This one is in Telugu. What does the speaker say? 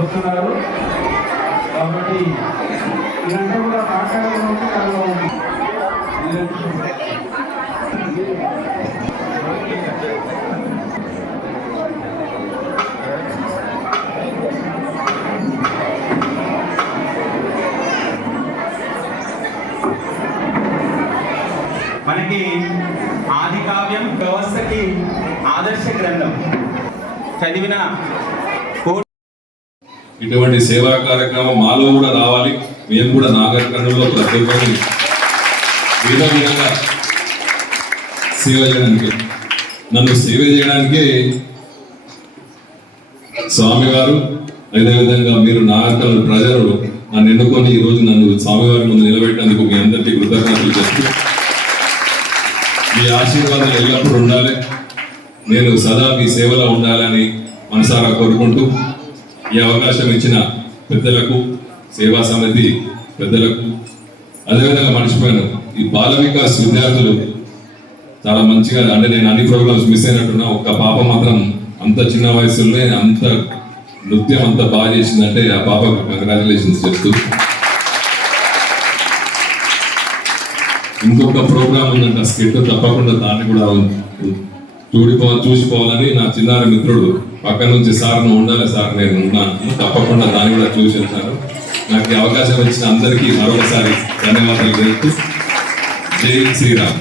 వస్తున్నారు. కాబట్టి ఇదంతా కూడా మాట్లాడడం అంటే చాలా బాగుంది మనకి ఆది కావ్యం వ్యవస్థకి ఆదర్శ గ్రంథం. చదివిన ఇటువంటి సేవా కార్యక్రమం మాలో కూడా రావాలి. మేము కూడా నాగరికంలో ప్రతి ఒక్కరిని ఏదో విధంగా సేవ చేయడానికి నన్ను సేవ చేయడానికే స్వామివారు అదేవిధంగా మీరు నాగరికల ప్రజలు నన్ను ఎన్నుకొని ఈ రోజు నన్ను స్వామివారి ముందు నిలబెట్టేందుకు మీ అందరికీ కృతజ్ఞతలు చెప్తూ మీ ఆశీర్వాదం ఎల్లప్పుడూ ఉండాలి. నేను సదా మీ సేవలో ఉండాలని మనసారా కోరుకుంటూ ఈ అవకాశం ఇచ్చిన పెద్దలకు సేవా సమితి పెద్దలకు అదేవిధంగా మర్చిపోయాను ఈ బాల వికాస్ విద్యార్థులు చాలా మంచిగా అంటే నేను అన్ని ప్రోగ్రామ్స్ మిస్ అయినట్టున్నా ఒక పాప మాత్రం అంత చిన్న వయసులోనే అంత నృత్యం అంత బాగా చేసిందంటే ఆ పాపకు కంగ్రాచులేషన్స్ చెప్తూ. ఇంకొక ప్రోగ్రామ్ ఉందంట స్కిట్ తప్పకుండా దాన్ని కూడా చూడిపో చూసిపోవాలని నా చిన్నారి మిత్రుడు పక్క నుంచి సార్ నువ్వు ఉండాలి సార్ నేను ఉన్నాను. తప్పకుండా దాన్ని కూడా చూసి వెళ్తాను నాకు అవకాశం ఇచ్చిన అందరికీ మరొకసారి ధన్యవాదాలు తెలుపుతూ జై శ్రీరామ్.